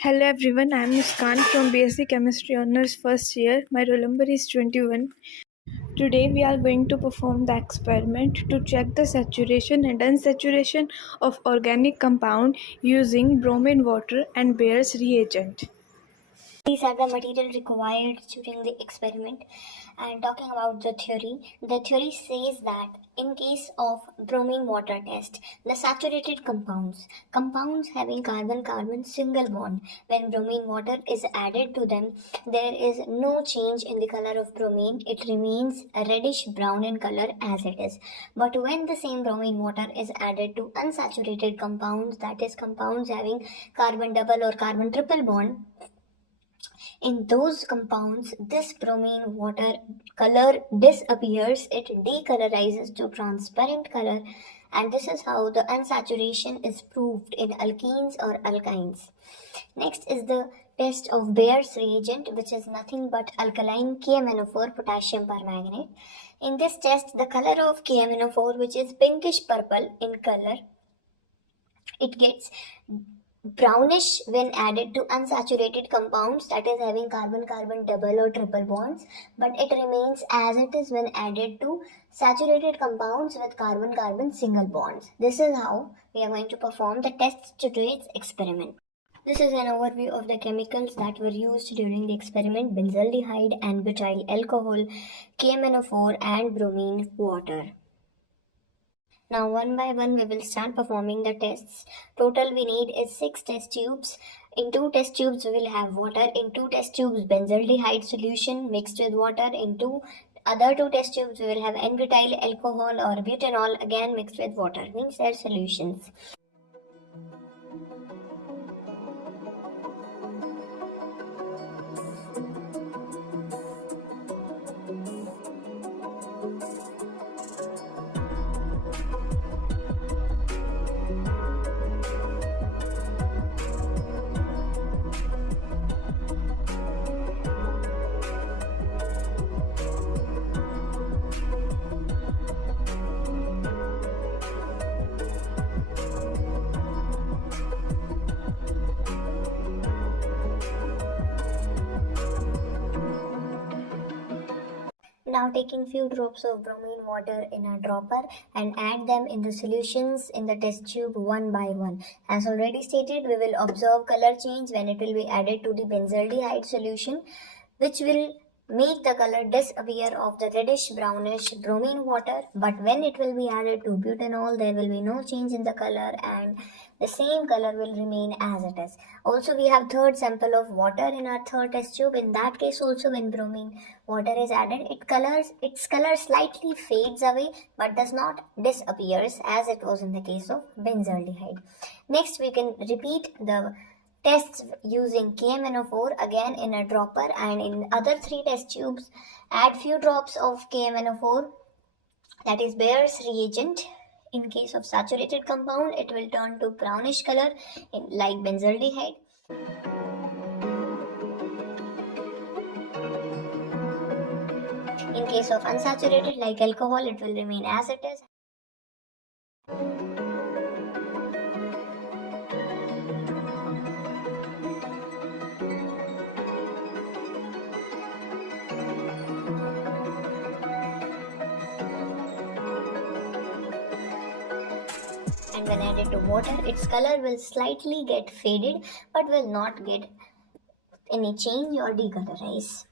Hello everyone, I am Muskan from BSc Chemistry Honours first year. My roll number is 21. Today we are going to perform the experiment to check the saturation and unsaturation of organic compound using bromine water and Bayer's reagent. These are the material required during the experiment. And talking about the theory says that in case of bromine water test, the saturated compounds having carbon-carbon single bond, when bromine water is added to them, there is no change in the color of bromine. It remains reddish brown in color as it is. But when the same bromine water is added to unsaturated compounds, that is compounds having carbon double or carbon triple bond, in those compounds, this bromine water color disappears, it decolorizes to transparent color, and this is how the unsaturation is proved in alkenes or alkynes. Next is the test of Bayer's reagent, which is nothing but alkaline KMnO4 potassium permanganate. In this test, the color of KMnO4, which is pinkish purple in color, it gets brownish when added to unsaturated compounds, that is having carbon-carbon double or triple bonds, but it remains as it is when added to saturated compounds with carbon-carbon single bonds. This is how we are going to perform the test today's experiment. This is an overview of the chemicals that were used during the experiment: benzaldehyde and butyl alcohol, KMnO4 and bromine water. Now one by one we will start performing the tests. Total we need is 6 test tubes. In 2 test tubes we will have water. In 2 test tubes benzaldehyde solution mixed with water. In other 2 test tubes we will have N-butyl alcohol or butanol again mixed with water, means their solutions. Now taking few drops of bromine water in a dropper and add them in the solutions in the test tube one by one. As already stated, we will observe color change when it will be added to the benzaldehyde solution, which will make the color disappear of the reddish brownish bromine water, but when it will be added to butanol, there will be no change in the color and the same color will remain as it is. Also, we have third sample of water in our third test tube. In that case also, when bromine water is added, its color slightly fades away but does not disappears as it was in the case of benzaldehyde. Next, we can repeat the tests using KMnO4 again in a dropper, and in other 3 test tubes add few drops of KMnO4, that is Bayer's reagent. In case of saturated compound, it will turn to brownish color like benzaldehyde. In case of unsaturated like alcohol, it will remain as it is. And when added to water, its color will slightly get faded but will not get any change or decolorize.